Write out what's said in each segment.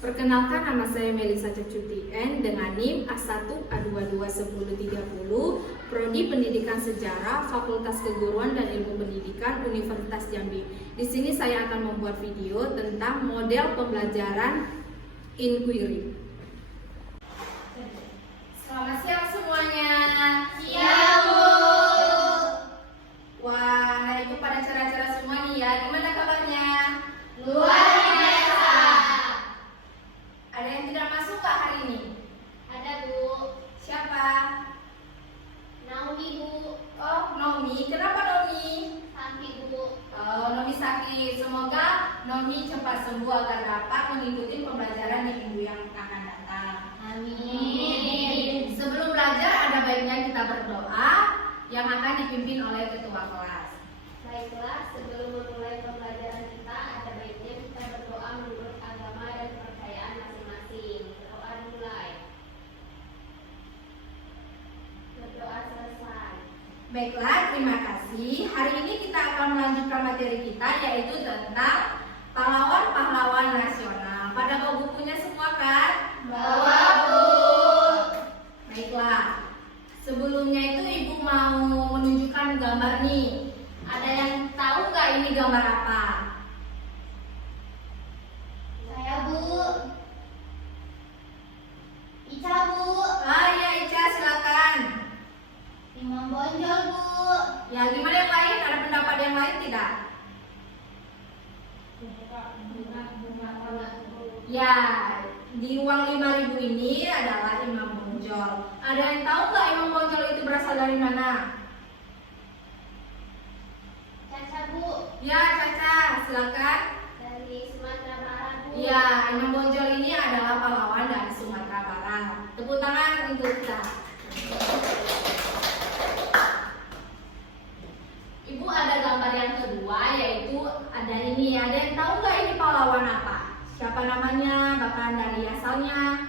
Perkenalkan, nama saya Melisa Cucuti N dengan NIM A1A221030, Prodi Pendidikan Sejarah, Fakultas Keguruan dan Ilmu Pendidikan, Universitas Jambi. Di sini saya akan membuat video tentang model pembelajaran inquiry. Selamat siang semuanya. Siang, Bu. Wah, hari ini pada cerah-cerah semua nih ya. Gimana kabarnya? Luar biasa. Ada yang tidak masuk nggak hari ini? Ada, Bu. Siapa? Naomi, Bu. Oh, Nomi. Kenapa Nomi? Sakit, Bu. Oh, Nomi sakit. Semoga Nomi cepat sembuh agar dapat mengikuti pembelajaran di minggu yang akan datang. Amin. Sebelum belajar, ada baiknya kita berdoa yang akan dipimpin oleh ketua kelas. Baiklah, sebelum memulai pembelajaran kita, ada baiknya kita berdoa menurut agama dan kepercayaan masing-masing. Berdoa dimulai. Berdoa selesai. Baiklah, terima kasih. Hari ini kita akan melanjutkan materi kita, yaitu tentang pahlawan-pahlawan nasional. Pada bawa bukunya semua kan? Bawa, Bu. Baiklah. Sebelumnya itu Ibu mau menunjukkan gambar nih. Ada yang tahu nggak ini gambar apa? Saya, Bu. Ica, Bu. Ah ya, Ica, silakan. Imam Bonjol, Bu. Ya, gimana yang lain? Ada pendapat yang lain tidak? Ya, di uang 5.000 ini adalah Imam Bonjol. Ada yang tahu nggak Imam Bonjol itu berasal dari mana? Caca, Bu. Ya, Caca, silakan. Dari Sumatera Barat, Bu. Ya, Imam Bonjol ini adalah pahlawan dari Sumatera Barat. Tepuk tangan untuk kita. Ibu, ada gambar yang kedua, yaitu ada ini. Ada yang tahu nggak ini pahlawan apa? Siapa namanya? Bahkan dari asalnya.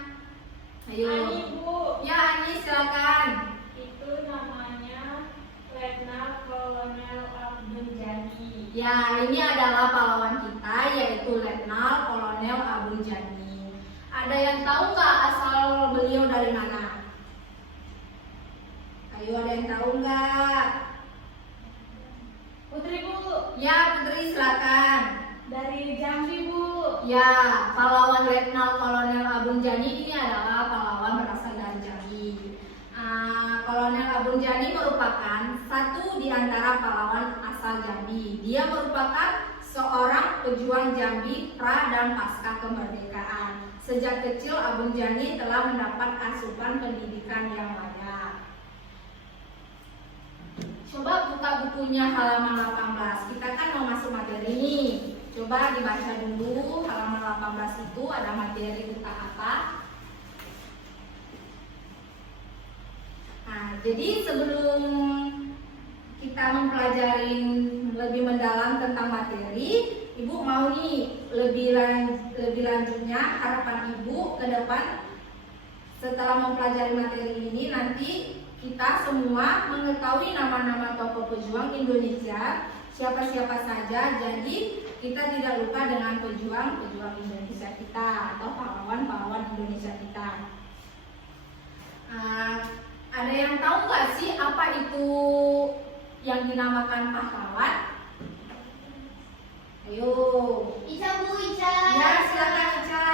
Ayo. Ani, Bu. Ya, Ani, silakan. Itu namanya Letnan Kolonel Abdul Jani. Ya, ini adalah pahlawan kita, yaitu Letnan Kolonel Abdul Jani. Ada yang tahu nggak asal beliau dari mana? Ayo, ada yang tahu nggak? Putri, Bu. Ya, Putri, silakan. Dari Jambi, Bu. Ya, pahlawan Letnan Kolonel Abdul Jani ini adalah pahlawan berasal dari Jambi. Kolonel Abdul Jani merupakan satu di antara pahlawan asal Jambi. Dia merupakan seorang pejuang Jambi pra dan pasca kemerdekaan. Sejak kecil Abdul Jani telah mendapat asupan pendidikan yang layak. Coba buka bukunya halaman 18. Kita kan mau masuk materi nih. Coba dibaca dulu halaman 18 itu ada materi tentang apa. Nah, jadi sebelum kita mempelajari lebih mendalam tentang materi, Ibu mau nih lebih lanjutnya harapan Ibu ke depan setelah mempelajari materi ini nanti kita semua mengetahui nama-nama tokoh pejuang Indonesia, siapa-siapa saja. Jadi kita tidak lupa dengan pejuang-pejuang Indonesia kita atau pahlawan-pahlawan Indonesia kita. Ada yang tahu nggak sih apa itu yang dinamakan pahlawan? Ayo. Ica, Bu. Ica. Ya, silakan Ica.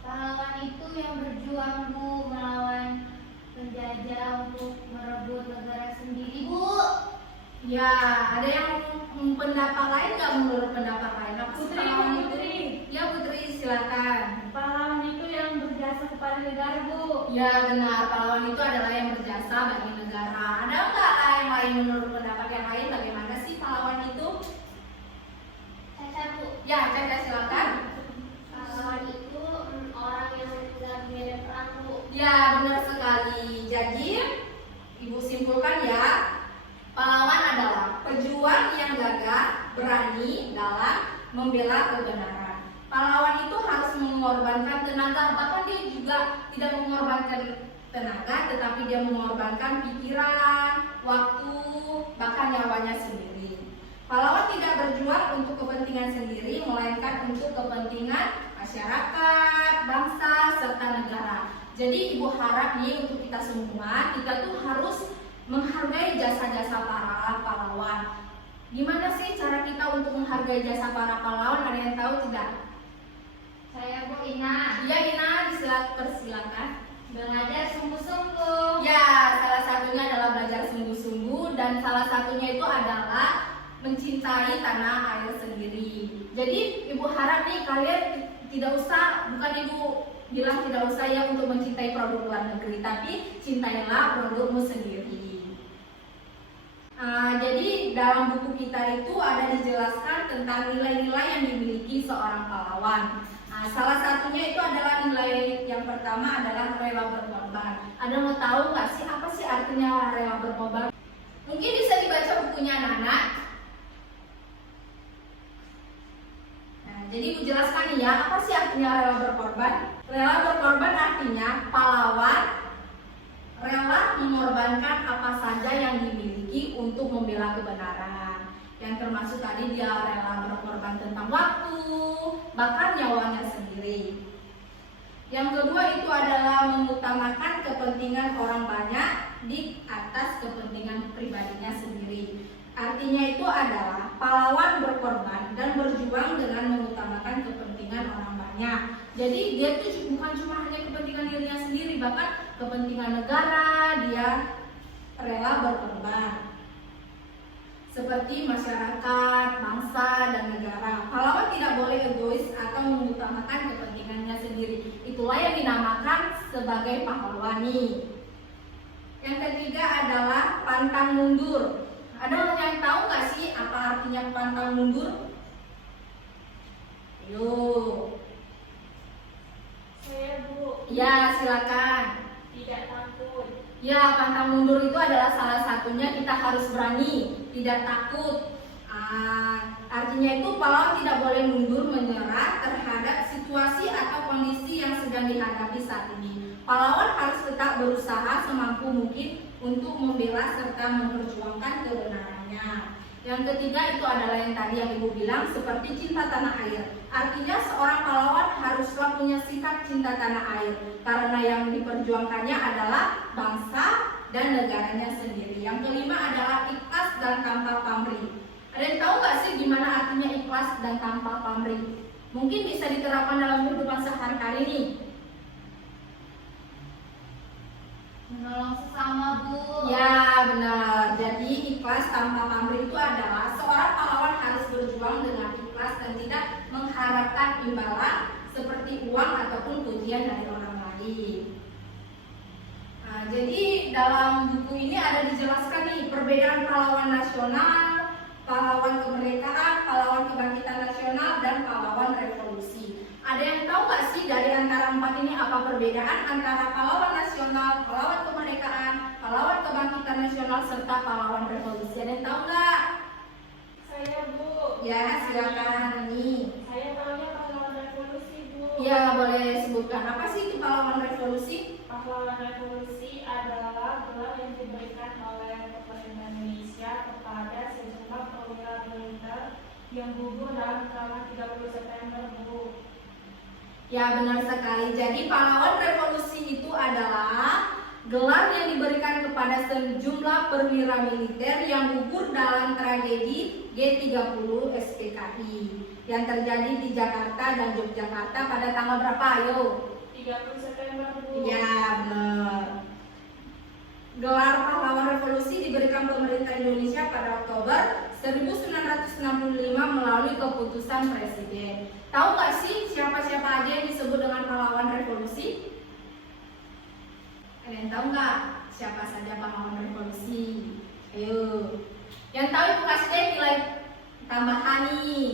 Pahlawan itu yang berjuang, Bu, melawan penjajah untuk merebut negara sendiri, Bu. Ya, ada yang pendapat lain nggak menurut pendapat lain? Apa sih Putri, pahlawan itu? Putri. Ya, Putri, silakan. Pahlawan itu yang berjasa kepada negara, Bu. Ya, benar. Pahlawan itu adalah yang berjasa bagi negara. Ada nggak yang lain menurut pendapat yang lain? Bagaimana sih pahlawan itu? Caca, Bu. Ya, Caca, silakan. Pahlawan itu orang yang meninggal di medan perang, Bu. Ya, benar sekali. Jadi, Ibu simpulkan ya, pahlawan adalah pejuang yang gagah, berani dalam membela kebenaran. Pahlawan itu harus mengorbankan tenaga, bahkan dia juga tidak mengorbankan tenaga, tetapi dia mengorbankan pikiran, waktu, bahkan nyawanya sendiri. Pahlawan tidak berjuang untuk kepentingan sendiri, melainkan untuk kepentingan masyarakat, Jadi Ibu harap nih untuk kita semua, kita tuh harus menghargai jasa-jasa para pahlawan. Gimana sih cara kita untuk menghargai jasa para pahlawan? Ada yang tahu tidak? Saya Bu Ina. Iya Ina, persilakan. Belajar sungguh-sungguh. Ya, salah satunya adalah belajar sungguh-sungguh dan salah satunya itu adalah mencintai tanah air sendiri. Jadi Ibu harap nih kalian tidak usah, bukan Ibu bilang tidak usah ya untuk mencintai produk luar negeri, tapi cintailah produkmu sendiri. Jadi dalam buku kita itu ada dijelaskan tentang nilai-nilai yang dimiliki seorang pahlawan. Salah satunya itu adalah nilai yang pertama adalah rela berkorban. Ada mau tahu nggak sih apa sih artinya rela berkorban? Mungkin bisa dibaca bukunya anak-anak. Jadi Ibu jelaskan nih ya, apa sih artinya rela berkorban? Rela berkorban artinya pahlawan rela mengorbankan apa saja yang dimiliki untuk membela kebenaran. Yang termasuk tadi dia rela berkorban tentang waktu, bahkan nyawanya sendiri. Yang kedua itu adalah mengutamakan kepentingan orang banyak di atas kepentingan pribadinya sendiri. Artinya itu adalah pahlawan berkorban dan berjuang dengan mengutamakan kepentingan orang banyak. Jadi dia tuh bukan cuma hanya kepentingan dirinya sendiri, bahkan kepentingan negara dia rela berkorban. Seperti masyarakat, bangsa, dan negara. Pahlawan tidak boleh egois atau mengutamakan kepentingannya sendiri. Itulah yang dinamakan sebagai pahlawan. Yang ketiga adalah pantang mundur. Ada yang tahu nggak sih apa artinya pantang mundur? Yo. Saya Bu. Ya, silakan. Tidak takut. Ya, pantang mundur itu adalah salah satunya kita harus berani, tidak takut. Artinya itu pahlawan tidak boleh mundur menyerah terhadap situasi atau kondisi yang sedang dihadapi saat ini. Pahlawan harus tetap berusaha semampu mungkin untuk membela serta memperjuangkan kebenarannya. Yang ketiga itu adalah yang tadi yang Ibu bilang seperti cinta tanah air. Artinya seorang pahlawan haruslah punya sikap cinta tanah air karena yang diperjuangkannya adalah bangsa dan negaranya sendiri. Yang kelima adalah ikhlas dan tanpa pamrih. Ada yang tahu nggak sih gimana artinya ikhlas dan tanpa pamrih? Mungkin bisa diterapkan dalam kehidupan sehari-hari nih. Menolong sesama Bu. Ya benar. Jadi ikhlas tanpa pamrih itu adalah seorang pahlawan harus berjuang dengan ikhlas dan tidak mengharapkan imbalan seperti uang ataupun pujian dari orang lain. Jadi dalam buku ini ada dijelaskan nih perbedaan pahlawan nasional, pahlawan kemerdekaan, pahlawan kebangkitan nasional, dan pahlawan revolusi. Ada yang tahu nggak sih dari antara empat ini apa perbedaan antara pahlawan nasional, pahlawan kemerdekaan, pahlawan kebangkitan nasional, serta pahlawan revolusi? Ada yang tahu nggak? Saya Bu. Ya silakan ini. Saya tahunya pahlawan revolusi Bu. Ya boleh sebutkan apa sih itu pahlawan revolusi? Pahlawan revolusi adalah gelar yang diberikan oleh pemerintah Indonesia kepada sejumlah perwira militer yang gugur dalam tanggal 30 September Bu. Ya benar sekali. Jadi pahlawan revolusi itu adalah gelar yang diberikan kepada sejumlah perwira militer yang gugur dalam tragedi G30 SPKI yang terjadi di Jakarta dan Yogyakarta pada tanggal berapa? Ayo. 30 September Bu. Ya benar. Gelar pahlawan revolusi diberikan pemerintah Indonesia pada Oktober 1965 melalui keputusan Presiden. Tahu nggak sih siapa-siapa aja yang disebut dengan pahlawan revolusi? Ada yang tahu nggak siapa saja pahlawan revolusi? Ayo. Yang tahu Ibu kasih deh nilai tambahan nih.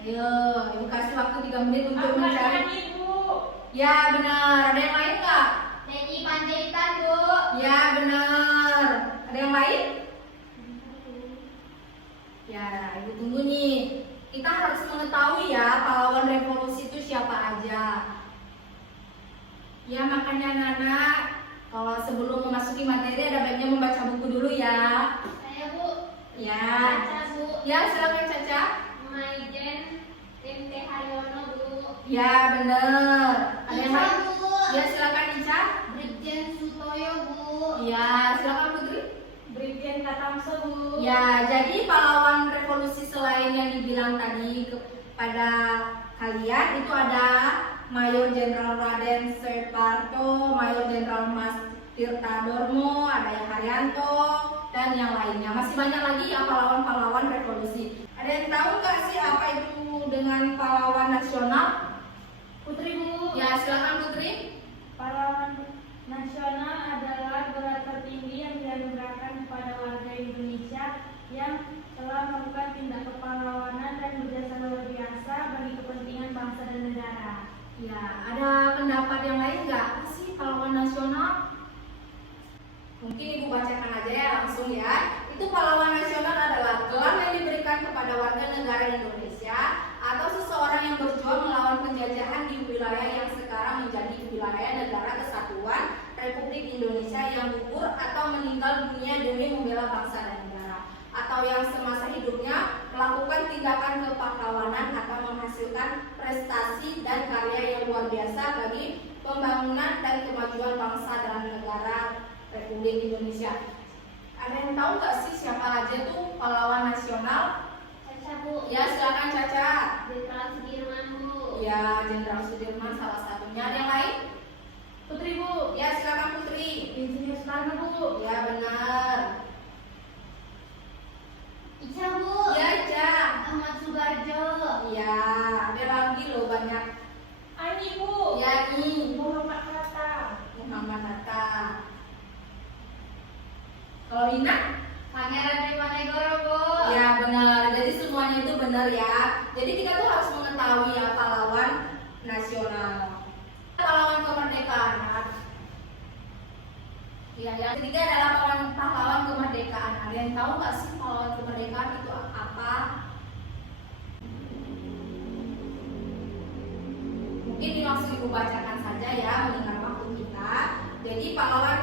Ayo, Ibu kasih waktu 3 menit untuk mencari. Bu. Ya benar. Ada yang lain nggak? Nyanyi Panjaitan Bu. Ya benar. Ada yang lain? Ya, Ibu tunggu nih. Kita harus mengetahui ya pahlawan revolusi itu siapa aja. Ya makanya anak-anak, kalau sebelum memasuki materi ada baiknya membaca buku dulu ya. Saya Bu. Ya. Baca Bu. Ya silakan Caca. Maijen Tim T Haryono Ya bener. Ada yang lain? Bu. Ya silakan Ica. Brigjen Sutoyo, Bu. Ya silakan Putri. Brigjen Katamso, Bu. Ya, jadi pahlawan revolusi selain yang dibilang tadi kepada kalian itu ada Mayor Jenderal Raden Suparto, Mayor Jenderal Mas Tirta Dormo, ada yang Haryanto, dan yang lainnya. Masih banyak lagi ya pahlawan-pahlawan revolusi. Ada yang tahu nggak sih apa itu dengan pahlawan nasional? Putri, Bu. Ya, silakan Putri. Pahlawan nasional adalah gelar tertinggi yang dianugerahkan kepada warga Indonesia yang telah melakukan tindak kepahlawanan dan berjasa luar biasa bagi kepentingan bangsa dan negara. Ya, ada pendapat yang lain nggak? Apa sih pahlawan nasional? Mungkin Ibu bacakan aja ya langsung ya. Itu pahlawan nasional adalah gelar yang diberikan kepada warga negara Indonesia atau seseorang yang berjuang melawan penjajahan di wilayah yang sekarang menjadi wilayah negara kesatuan Republik Indonesia yang gugur atau meninggal dunia demi membela bangsa dan negara, atau yang semasa hidupnya melakukan tindakan kepahlawanan atau menghasilkan prestasi dan karya yang luar biasa bagi pembangunan dan kemajuan bangsa dan negara Republik Indonesia. Ada yang tahu nggak sih siapa aja tuh pahlawan nasional? Caca, Bu. Ya silakan Caca. Jenderal Sudirman, Bu. Ya Jenderal Sudirman salah satunya. Ada yang lain? Putri, Bu. Ya silakan Putri. Insinyur Soekarno, Bu. Ya benar. Ica, Bu. Ya Ica. Ahmad Subarjo. Ya ada lagi loh banyak. Ani, Bu. Ya nih Muhammad Hatta. Muhammad Hatta. Kalau Ina? Pangeran Diponegoro, Bu. Ya benar. Jadi semuanya itu benar ya. Jadi kita tuh harus mengetahui ya pahlawan nasional. Pahlawan kemerdekaan. Ya, yang ketiga adalah pahlawan kemerdekaan. Ada yang tahu nggak sih pahlawan kemerdekaan itu apa? Mungkin ini langsung Ibu bacakan saja ya mengingat waktu kita. Jadi pahlawan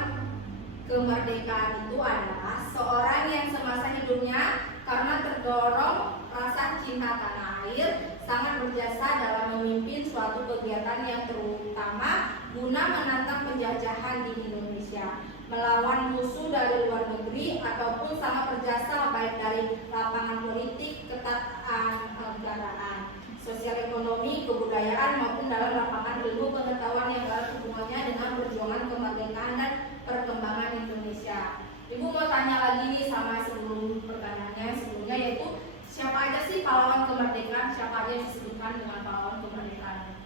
kemerdekaan itu adalah seorang yang semasa hidupnya karena terdorong rasa cinta tanah air sangat berjasa dalam memimpin suatu kegiatan yang terutama guna menantang penjajahan di Indonesia, melawan musuh dari luar negeri ataupun sangat berjasa baik dari lapangan politik, ketatanegaraan, sosial ekonomi, kebudayaan maupun dalam lapangan ilmu pengetahuan yang erat hubungannya dengan perjuangan kemerdekaan dan perkembangan Indonesia. Ibu mau tanya lagi nih sama sebelum pertanyaannya sebelumnya, yaitu siapa aja sih pahlawan kemerdekaan? Siapa aja yang disebutkan dengan pahlawan kemerdekaan?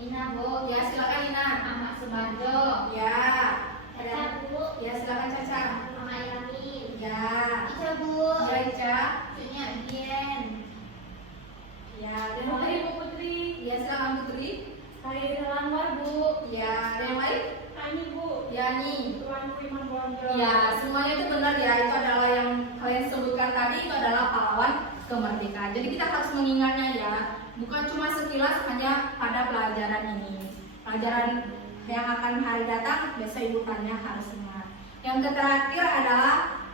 Ina, Bu. Ya silakan Ina. Ahmad Subarjo. Ya. Caca, Bu. Ya silakan Caca. Mama Yamin. Ya. Ica, Bu. Ya Ica. Cucunya Dian. Ya. Dan Putri, lain? Bu. Putri. Ya silakan Putri. Khairil Anwar, Bu. Ya. Ada yang lain? Ani, Bu. Ya nih. Tuan Iman Bonjol. Ya, semuanya itu benar ya. Itu adalah yang kalian sebutkan tadi, itu adalah pahlawan kemerdekaan. Jadi kita harus mengingatnya ya. Bukan cuma sekilas hanya pada pelajaran ini. Pelajaran yang akan hari datang, besok Ibu tanya harus ingat. Yang terakhir adalah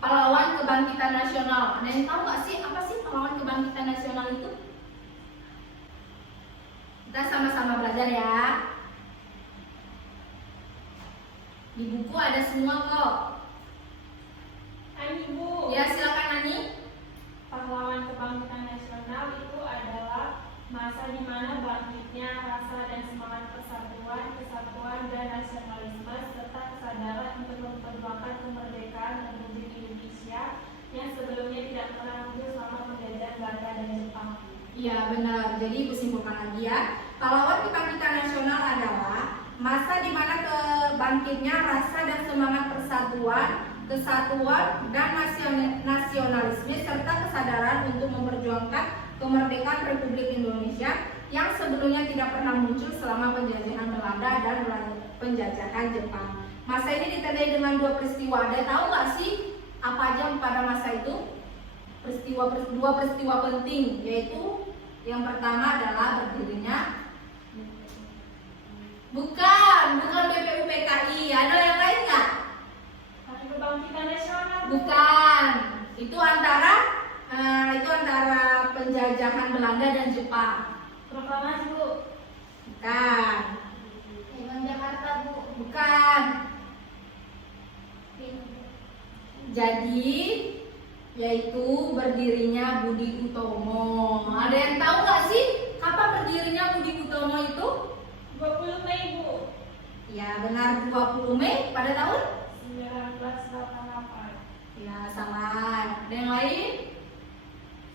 pahlawan kebangkitan nasional. Ada yang tahu nggak sih apa sih pahlawan kebangkitan nasional itu? Kita sama-sama belajar ya. Di buku ada semua kok. Ani, Bu. Ya silakan Ani. Pahlawan kebangkitan nasional itu adalah masa di mana bangkitnya rasa dan semangat persatuan, kesatuan dan nasionalisme serta kesadaran untuk memperjuangkan kemerdekaan Republik Indonesia yang sebelumnya tidak pernah muncul selama penjajahan Belanda dan Jepang. Iya benar. Jadi Ibu simpulkan lagi ya. Pahlawan kebangkitan nasional adalah masa di mana kebangkitnya rasa dan semangat persatuan, kesatuan dan nasionalisme serta kesadaran untuk memperjuangkan kemerdekaan Republik Indonesia yang sebelumnya tidak pernah muncul selama penjajahan Belanda dan penjajahan Jepang. Masa ini ditandai dengan dua peristiwa. Ada tahu nggak sih apa aja pada masa itu? Dua peristiwa penting, yaitu yang pertama adalah berdirinya bukan BPUPKI. Ada yang lain nggak? Hari kebangkitan nasional. Bukan. Itu antara penjajahan Belanda dan Jepang. Proklamasi, Bu. Bukan. Imam Jakarta, Bu. Bukan. Jadi yaitu berdirinya Budi Utomo. Ada yang tahu nggak sih kapan berdirinya Budi Utomo itu? 20 Mei, Bu. Ya benar, 20 Mei pada tahun? 1988. Ya salah. Ada yang lain?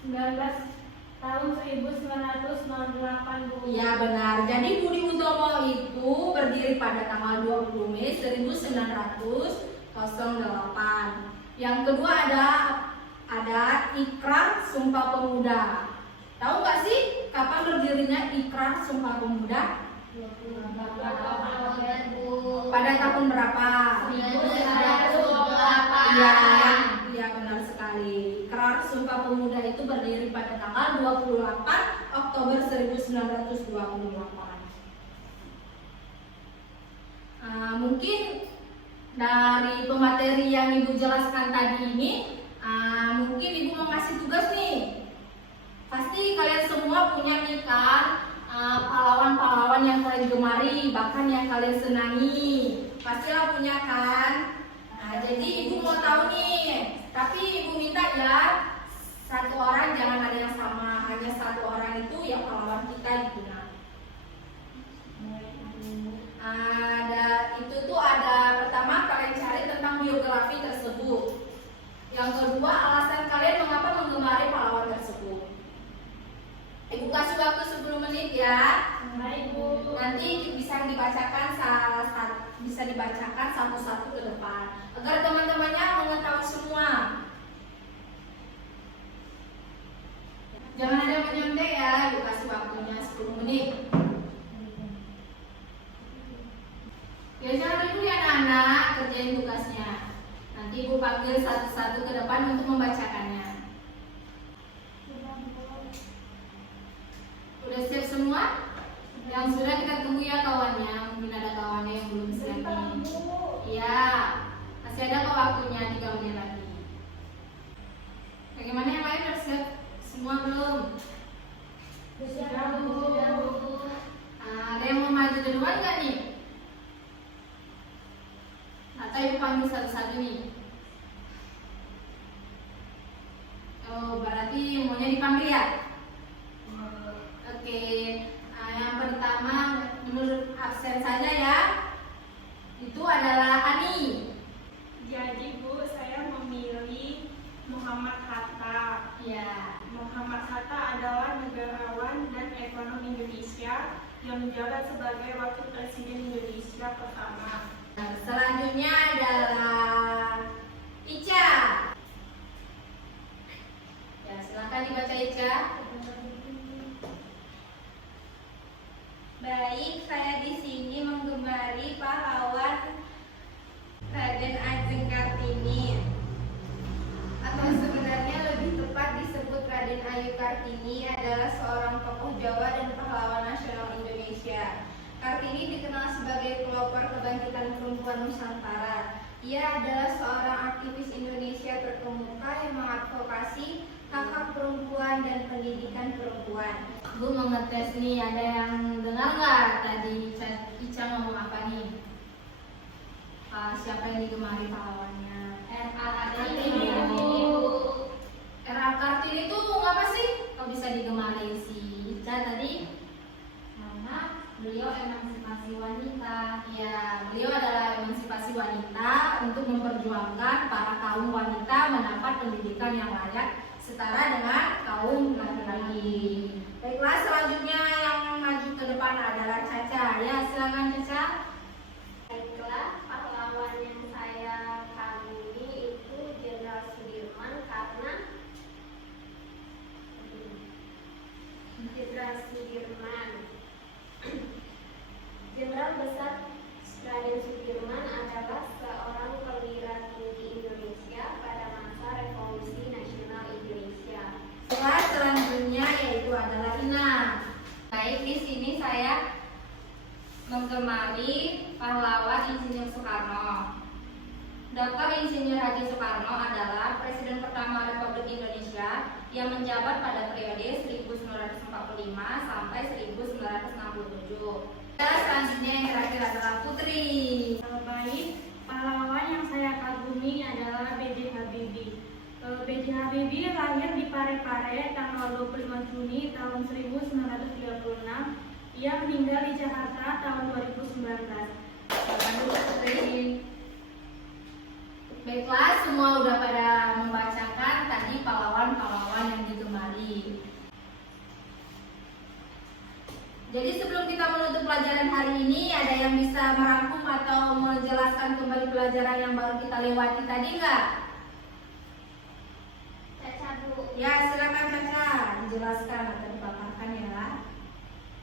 19 tahun 1908, Bu. Ya benar. Jadi Budi Utomo itu berdiri pada tanggal 20 Mei 1908. Yang kedua ada Ikrar Sumpah Pemuda. Tahu nggak sih kapan berdirinya Ikrar Sumpah Pemuda? 28 Oktober, Bu. Pada tahun berapa? 1928. Iya benar sekali. Ikrar Sumpah Pemuda itu berdiri pada tanggal 28 Oktober 1928. Mungkin dari pemateri yang Ibu jelaskan tadi ini, mungkin Ibu mau kasih tugas nih. Pasti kalian semua punya nih kan pahlawan-pahlawan yang kalian gemari, bahkan yang kalian senangi. Pastilah punya kan? Jadi Ibu mau tahu nih, tapi Ibu minta ya satu orang jangan ada yang sama, hanya satu orang itu yang pahlawan kita gitu. Ada pertama kalian cari tentang biografi tersebut. Yang kedua alasan kalian mengapa menggemari pahlawan tersebut. Ibu kasih waktu 10 menit ya. Baik, Bu. Nanti bisa dibacakan satu-satu ke depan agar teman-temannya mengetahui semua. Jangan ada yang menyontek ya. Ibu kasih waktunya 10 menit. Ya jangan dulu ya anak-anak, kerjain tugasnya. Nanti Ibu panggil satu-satu ke depan untuk membacakannya. Udah siap semua? Yang sudah kita tunggu ya kawannya. Mungkin ada kawannya yang belum siap nih. Iya, masih ada kok waktunya 3 menit lagi. Bagaimana yang lain udah siap semua belum? Sudah, Bu. Ada yang mau maju duluan nggak nih? Atau Ibu panggil satu-satu nih? Oh, berarti maunya dipanggil ya? Oke. Yang pertama menurut absen saja ya. Itu adalah Ani. Jadi, Bu, saya memilih Muhammad Hatta. Ya. Muhammad Hatta adalah negarawan dan ekonom Indonesia yang menjabat sebagai Wakil Presiden Indonesia pertama. Selanjutnya adalah Ica. Ya, silakan dibaca Ica. Baik, saya di sini menggemari pahlawan Raden Ajeng Kartini, atau sebenarnya lebih tepat disebut Raden Ayu Kartini, adalah seorang tokoh Jawa dan pahlawan nasional Indonesia. Kartini dikenal sebagai pelopor kebangkitan perempuan Nusantara. Ia adalah seorang aktivis Indonesia terkemuka yang mengadvokasi hak-hak perempuan dan pendidikan perempuan. Bu mau ngetes nih, ada yang dengar nggak tadi Ica ngomong apa nih? Siapa yang digemari pahlawannya? R.A. Kartini. R.A. Kartini itu apa sih? Kok bisa digemari si Ica tadi? Karena beliau emansipasi wanita. Ya, beliau adalah emansipasi wanita untuk memperjuangkan para kaum wanita mendapat pendidikan yang layak setara dengan kaum laki-laki. Baiklah, selanjutnya yang maju ke depan adalah Caca. Ya, silakan Caca. Baiklah, pahlawan yang saya kagumi itu Jenderal Sudirman karena Jenderal Sudirman. Jenderal Besar Raden Sudirman adalah seorang perwira tinggi Indonesia pada masa Revolusi Nasional Indonesia. Setelah selanjutnya yaitu adalah Ina. Baik, di sini saya menggemari pahlawan Insinyur Soekarno. Dr. Insinyur Haji Soekarno adalah Presiden pertama Republik Indonesia yang menjabat pada periode 1945 sampai 1967. Selanjutnya yang terakhir adalah Putri. Baik, pahlawan yang saya kagumi adalah B.J. Habibie. B.J. Habibie lahir di Parepare tanggal 25 Juni tahun 1936. Ia meninggal di Jakarta tahun 2019. Selamat dulu Putri. Baiklah, semua udah pada membacakan tadi pahlawan-pahlawan yang digemari. Jadi sebelum kita menutup pelajaran hari ini, ada yang bisa merangkum atau menjelaskan kembali pelajaran yang baru kita lewati tadi nggak? Caca, Bu. Ya, silakan Caca, dijelaskan atau dipaparkan ya.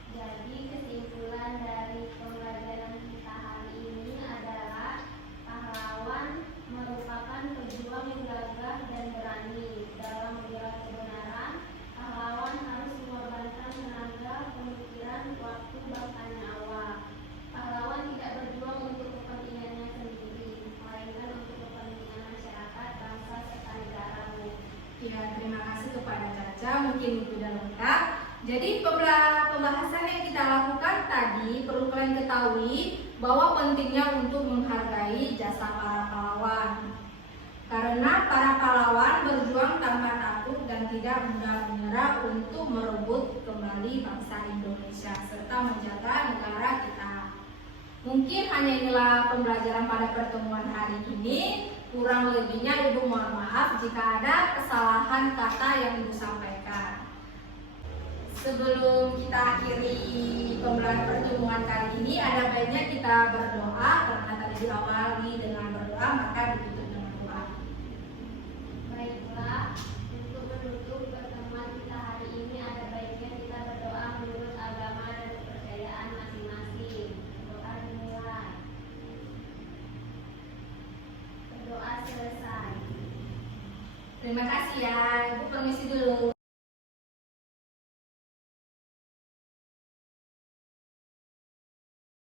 Jadi kesimpulan dari pembelajaran kita hari ini adalah pahlawan merupakan pejuang yang gagah dan berani dalam membela kebenaran. Pahlawan harus mengorbankan tenaga, pemikiran, waktu, bahkan nyawa. Pahlawan tidak berjuang untuk kepentingannya sendiri, melainkan untuk kepentingan masyarakat, bangsa, serta negara. Ya, terima kasih kepada Caca, mungkin itu sudah lengkap. Jadi pembahasan yang kita lakukan tadi perlu kalian ketahui bahwa pentingnya untuk menghargai jasa para pahlawan. Karena para pahlawan berjuang tanpa takut dan tidak mudah menyerah untuk merebut kembali bangsa Indonesia serta menjaga negara kita. Mungkin hanya inilah pembelajaran pada pertemuan hari ini. Kurang lebihnya Ibu mohon maaf jika ada kesalahan kata yang Ibu sampaikan. Sebelum kita akhiri pembelajaran pertemuan kali ini, ada baiknya kita berdoa karena tadi diawali dengan berdoa, maka ditutup dengan doa. Baiklah, untuk menutup pertemuan kita hari ini ada baiknya kita berdoa menurut agama dan kepercayaan masing-masing. Doa dimulai. Berdoa selesai. Terima kasih ya, Ibu permisi dulu.